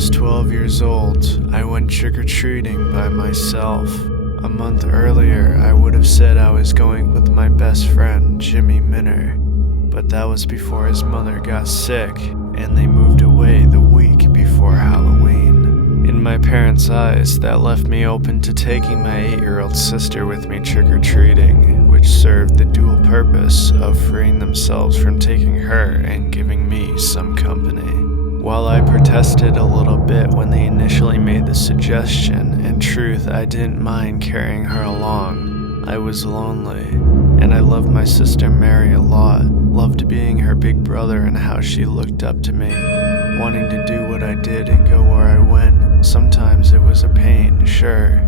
was 12 years old, I went trick-or-treating by myself. A month earlier, I would have said I was going with my best friend, Jimmy Minner. But that was before his mother got sick, and they moved away the week before Halloween. In my parents' eyes, that left me open to taking my 8-year-old sister with me trick-or-treating, which served the dual purpose of freeing themselves from taking her and giving me some company. While I protested a little bit when they initially made the suggestion, in truth, I didn't mind carrying her along. I was lonely, and I loved my sister Mary a lot, loved being her big brother and how she looked up to me, wanting to do what I did and go where I went. Sometimes it was a pain, sure,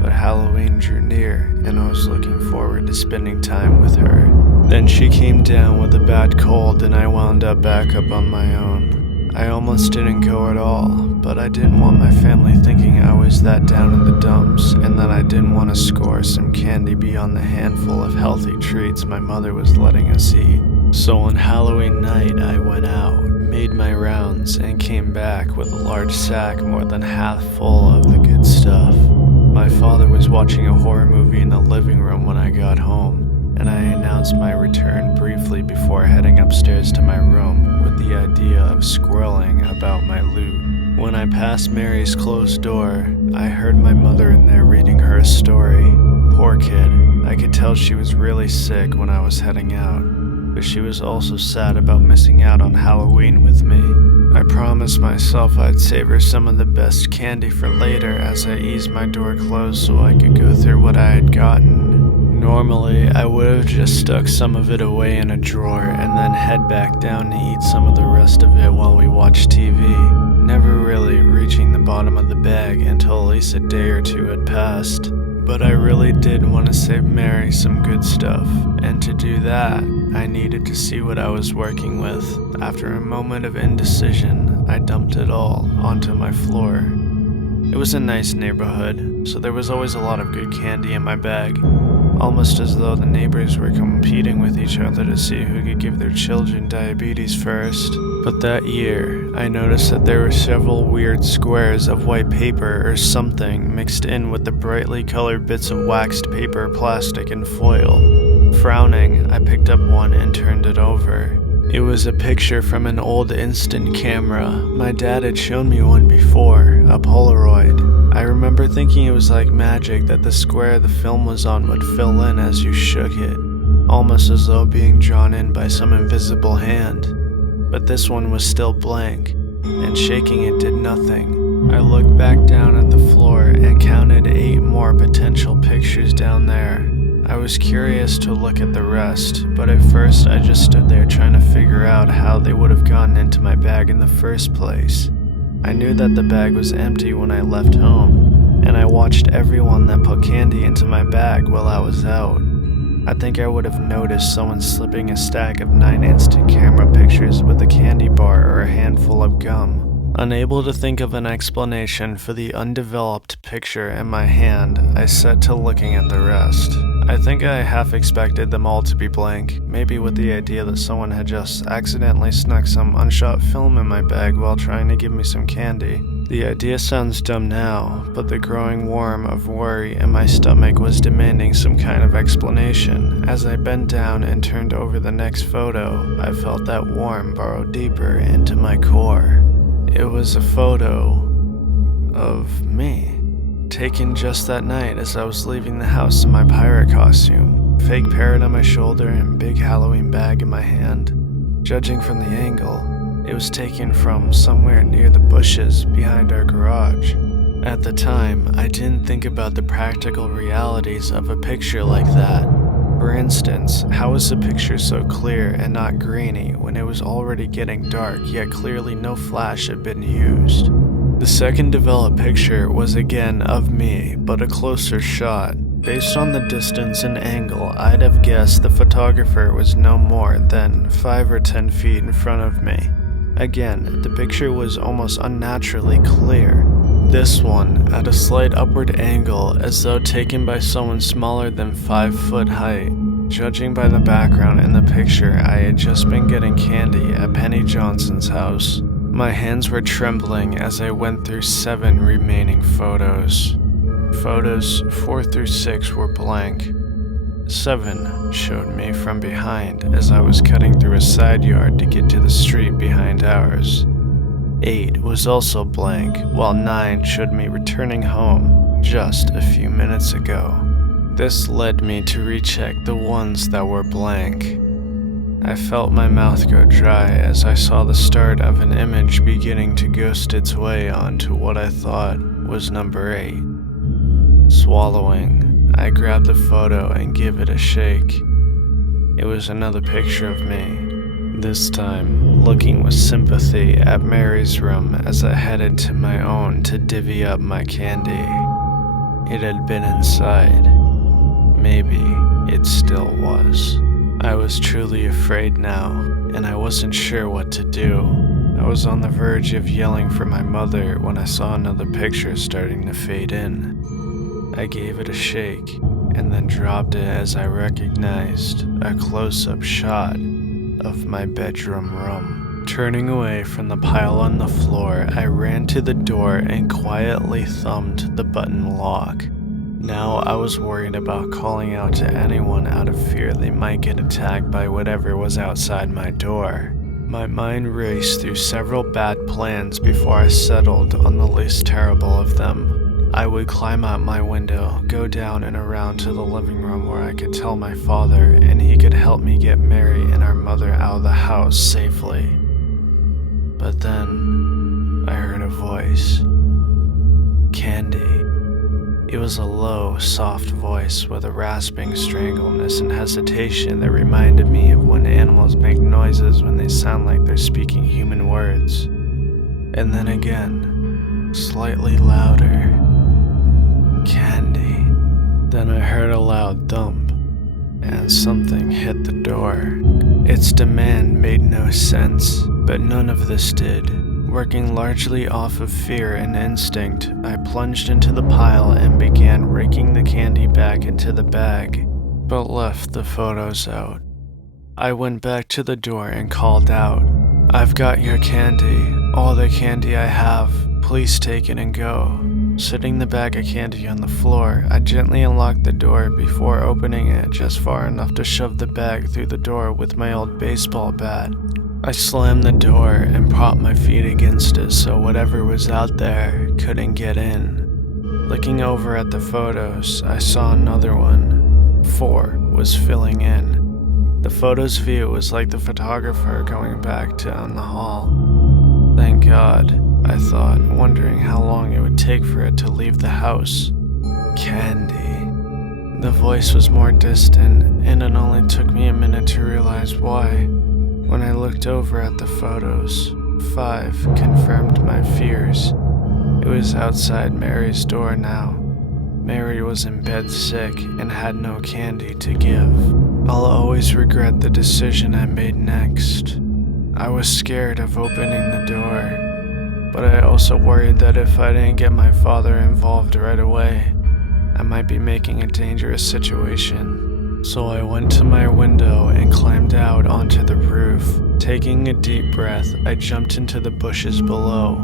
but Halloween drew near, and I was looking forward to spending time with her. Then she came down with a bad cold, and I wound up back up on my own. I almost didn't go at all, but I didn't want my family thinking I was that down in the dumps, and that I didn't want to score some candy beyond the handful of healthy treats my mother was letting us eat. So on Halloween night, I went out, made my rounds, and came back with a large sack more than half full of the good stuff. My father was watching a horror movie in the living room when I got home, and I announced my return briefly before heading upstairs to my room with the idea of squirreling about my loot. When I passed Mary's closed door, I heard my mother in there reading her a story. Poor kid, I could tell she was really sick when I was heading out, but she was also sad about missing out on Halloween with me. I promised myself I'd save her some of the best candy for later as I eased my door closed so I could go through what I had gotten. Normally, I would have just stuck some of it away in a drawer and then head back down to eat some of the rest of it while we watched TV, never really reaching the bottom of the bag until at least a day or two had passed. But I really did want to save Mary some good stuff, and to do that, I needed to see what I was working with. After a moment of indecision, I dumped it all onto my floor. It was a nice neighborhood, so there was always a lot of good candy in my bag, almost as though the neighbors were competing with each other to see who could give their children diabetes first. But that year, I noticed that there were several weird squares of white paper or something mixed in with the brightly colored bits of waxed paper, plastic, and foil. Frowning, I picked up one and turned it over. It was a picture from an old instant camera. My dad had shown me one before, a Polaroid. I remember thinking it was like magic that the square the film was on would fill in as you shook it, almost as though being drawn in by some invisible hand. But this one was still blank, and shaking it did nothing. I looked back down at the floor and counted 8 more potential pictures down there. I was curious to look at the rest, but at first I just stood there trying to figure out how they would have gotten into my bag in the first place. I knew that the bag was empty when I left home, and I watched everyone that put candy into my bag while I was out. I think I would have noticed someone slipping a stack of 9 instant camera pictures with a candy bar or a handful of gum. Unable to think of an explanation for the undeveloped picture in my hand, I set to looking at the rest. I think I half expected them all to be blank, maybe with the idea that someone had just accidentally snuck some unshot film in my bag while trying to give me some candy. The idea sounds dumb now, but the growing worm of worry in my stomach was demanding some kind of explanation. As I bent down and turned over the next photo, I felt that worm burrow deeper into my core. It was a photo of me, taken just that night as I was leaving the house in my pirate costume, fake parrot on my shoulder and big Halloween bag in my hand. Judging from the angle, it was taken from somewhere near the bushes behind our garage. At the time, I didn't think about the practical realities of a picture like that. For instance, how was the picture so clear and not grainy when it was already getting dark, yet clearly no flash had been used? The second developed picture was again of me, but a closer shot. Based on the distance and angle, I'd have guessed the photographer was no more than 5 or 10 feet in front of me. Again, the picture was almost unnaturally clear. This one at a slight upward angle, as though taken by someone smaller than 5 foot height. Judging by the background in the picture, I had just been getting candy at Penny Johnson's house. My hands were trembling as I went through 7 remaining photos. Photos 4 through 6 were blank. 7 showed me from behind as I was cutting through a side yard to get to the street behind ours. 8 was also blank, while 9 showed me returning home just a few minutes ago. This led me to recheck the ones that were blank. I felt my mouth go dry as I saw the start of an image beginning to ghost its way onto what I thought was number 8. Swallowing, I grabbed the photo and gave it a shake. It was another picture of me, this time looking with sympathy at Mary's room as I headed to my own to divvy up my candy. It had been inside. Maybe it still was. I was truly afraid now, and I wasn't sure what to do. I was on the verge of yelling for my mother when I saw another picture starting to fade in. I gave it a shake, and then dropped it as I recognized a close-up shot of my bedroom room. Turning away from the pile on the floor, I ran to the door and quietly thumbed the button lock. Now I was worried about calling out to anyone out of fear they might get attacked by whatever was outside my door. My mind raced through several bad plans before I settled on the least terrible of them. I would climb out my window, go down and around to the living room where I could tell my father and he could help me get Mary and our mother out of the house safely. But then I heard a voice. Candy. It was a low, soft voice with a rasping strangleness and hesitation that reminded me of when animals make noises when they sound like they're speaking human words. And then again, slightly louder. Candy. Then I heard a loud thump, and something hit the door. Its demand made no sense, but none of this did. Working largely off of fear and instinct, I plunged into the pile and began raking the candy back into the bag, but left the photos out. I went back to the door and called out, "I've got your candy, all the candy I have, please take it and go." Setting the bag of candy on the floor, I gently unlocked the door before opening it just far enough to shove the bag through the door with my old baseball bat. I slammed the door and propped my feet against it so whatever was out there couldn't get in. Looking over at the photos, I saw another one. 4 was filling in. The photo's view was like the photographer going back down the hall. Thank God, I thought, wondering how long it would take for it to leave the house. Candy. The voice was more distant, and it only took me a minute to realize why. When I looked over at the photos, 5 confirmed my fears. It was outside Mary's door now. Mary was in bed sick and had no candy to give. I'll always regret the decision I made next. I was scared of opening the door, but I also worried that if I didn't get my father involved right away, I might be making a dangerous situation. So I went to my window and climbed out onto the roof. Taking a deep breath, I jumped into the bushes below.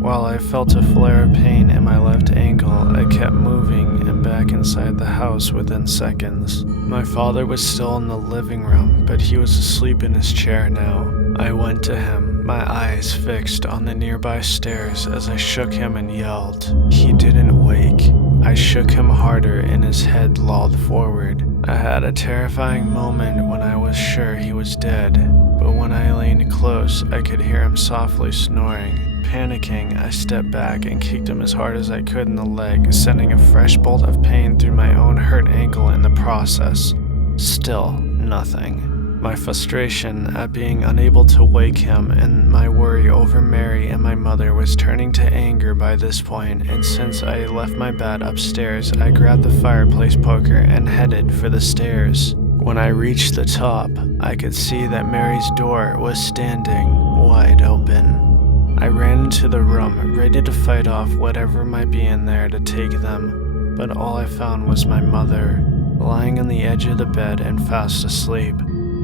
While I felt a flare of pain in my left ankle, I kept moving and back inside the house within seconds. My father was still in the living room, but he was asleep in his chair now. I went to him, my eyes fixed on the nearby stairs as I shook him and yelled. He didn't wake. I shook him harder and his head lolled forward. I had a terrifying moment when I was sure he was dead, but when I leaned close, I could hear him softly snoring. Panicking, I stepped back and kicked him as hard as I could in the leg, sending a fresh bolt of pain through my own hurt ankle in the process. Still, nothing. My frustration at being unable to wake him and my worry over Mary and my mother was turning to anger by this point, and since I left my bat upstairs, I grabbed the fireplace poker and headed for the stairs. When I reached the top, I could see that Mary's door was standing wide open. I ran into the room, ready to fight off whatever might be in there to take them, but all I found was my mother, lying on the edge of the bed and fast asleep.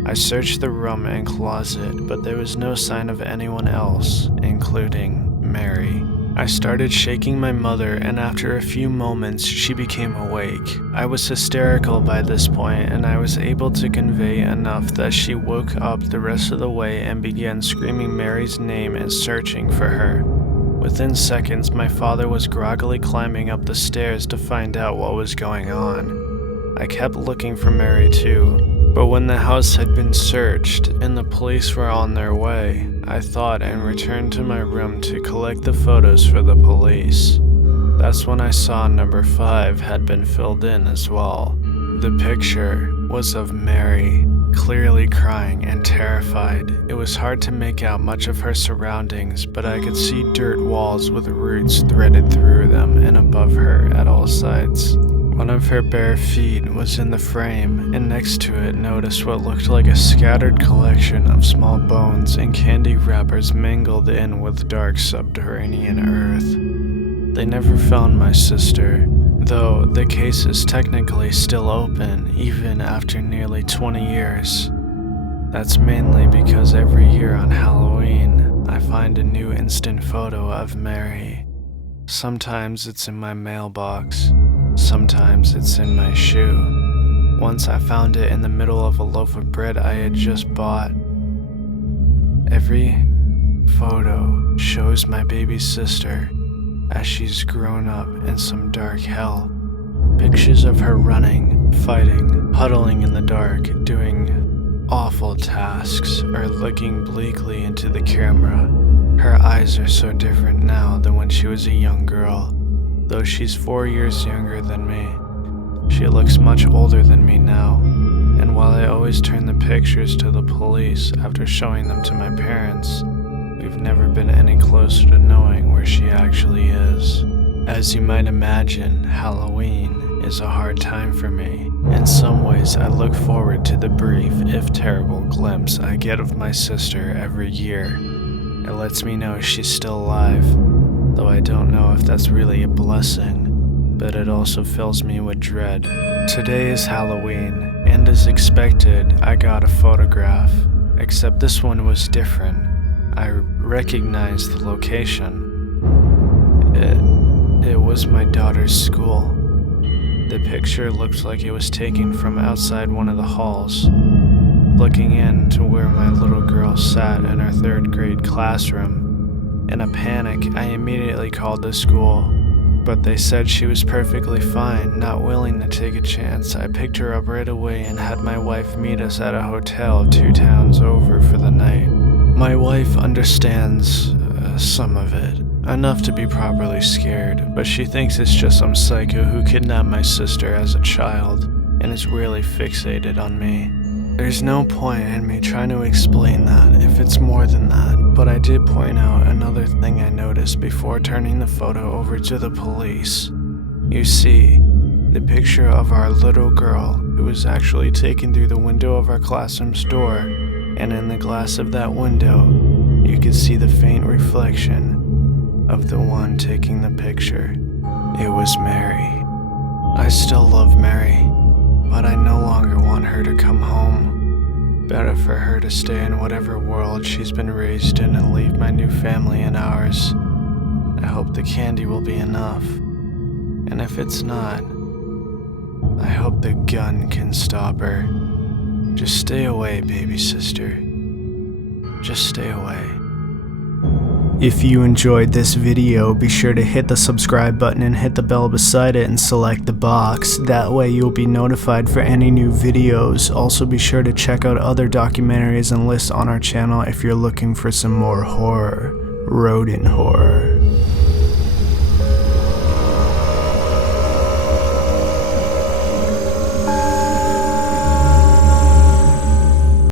I searched the room and closet, but there was no sign of anyone else, including Mary. I started shaking my mother, and after a few moments, she became awake. I was hysterical by this point, and I was able to convey enough that she woke up the rest of the way and began screaming Mary's name and searching for her. Within seconds, my father was groggily climbing up the stairs to find out what was going on. I kept looking for Mary too, but when the house had been searched and the police were on their way, I thought and returned to my room to collect the photos for the police. That's when I saw number 5 had been filled in as well. The picture was of Mary, clearly crying and terrified. It was hard to make out much of her surroundings, but I could see dirt walls with roots threaded through them and above her at all sides. One of her bare feet was in the frame, and next to it noticed what looked like a scattered collection of small bones and candy wrappers mingled in with dark subterranean earth. They never found my sister, though the case is technically still open even after nearly 20 years. That's mainly because every year on Halloween, I find a new instant photo of Mary. Sometimes it's in my mailbox. Sometimes it's in my shoe. Once I found it in the middle of a loaf of bread I had just bought. Every photo shows my baby sister as she's grown up in some dark hell. Pictures of her running, fighting, huddling in the dark, doing awful tasks, or looking bleakly into the camera. Her eyes are so different now than when she was a young girl. Though she's 4 years younger than me, she looks much older than me now, and while I always turn the pictures to the police after showing them to my parents, we've never been any closer to knowing where she actually is. As you might imagine, Halloween is a hard time for me. In some ways, I look forward to the brief, if terrible, glimpse I get of my sister every year. It lets me know she's still alive, though I don't know if that's really a blessing, but it also fills me with dread. Today is Halloween, and as expected, I got a photograph, except this one was different. I recognized the location. It was my daughter's school. The picture looked like it was taken from outside one of the halls, looking in to where my little girl sat in her 3rd grade classroom. In a panic, I immediately called the school, but they said she was perfectly fine. Not willing to take a chance, I picked her up right away and had my wife meet us at a hotel 2 towns over for the night. My wife understands some of it, enough to be properly scared, but she thinks it's just some psycho who kidnapped my sister as a child and is really fixated on me. There's no point in me trying to explain that if it's more than that, but I did point out another thing I noticed before turning the photo over to the police. You see, the picture of our little girl, who was actually taken through the window of our classroom's door, and in the glass of that window, you could see the faint reflection of the one taking the picture. It was Mary. I still love Mary, but I no longer want her to come home. Better for her to stay in whatever world she's been raised in and leave my new family and ours. I hope the candy will be enough. And if it's not, I hope the gun can stop her. Just stay away, baby sister. Just stay away. If you enjoyed this video, be sure to hit the subscribe button and hit the bell beside it and select the box. That way you'll be notified for any new videos. Also be sure to check out other documentaries and lists on our channel if you're looking for some more horror. Rodan horror.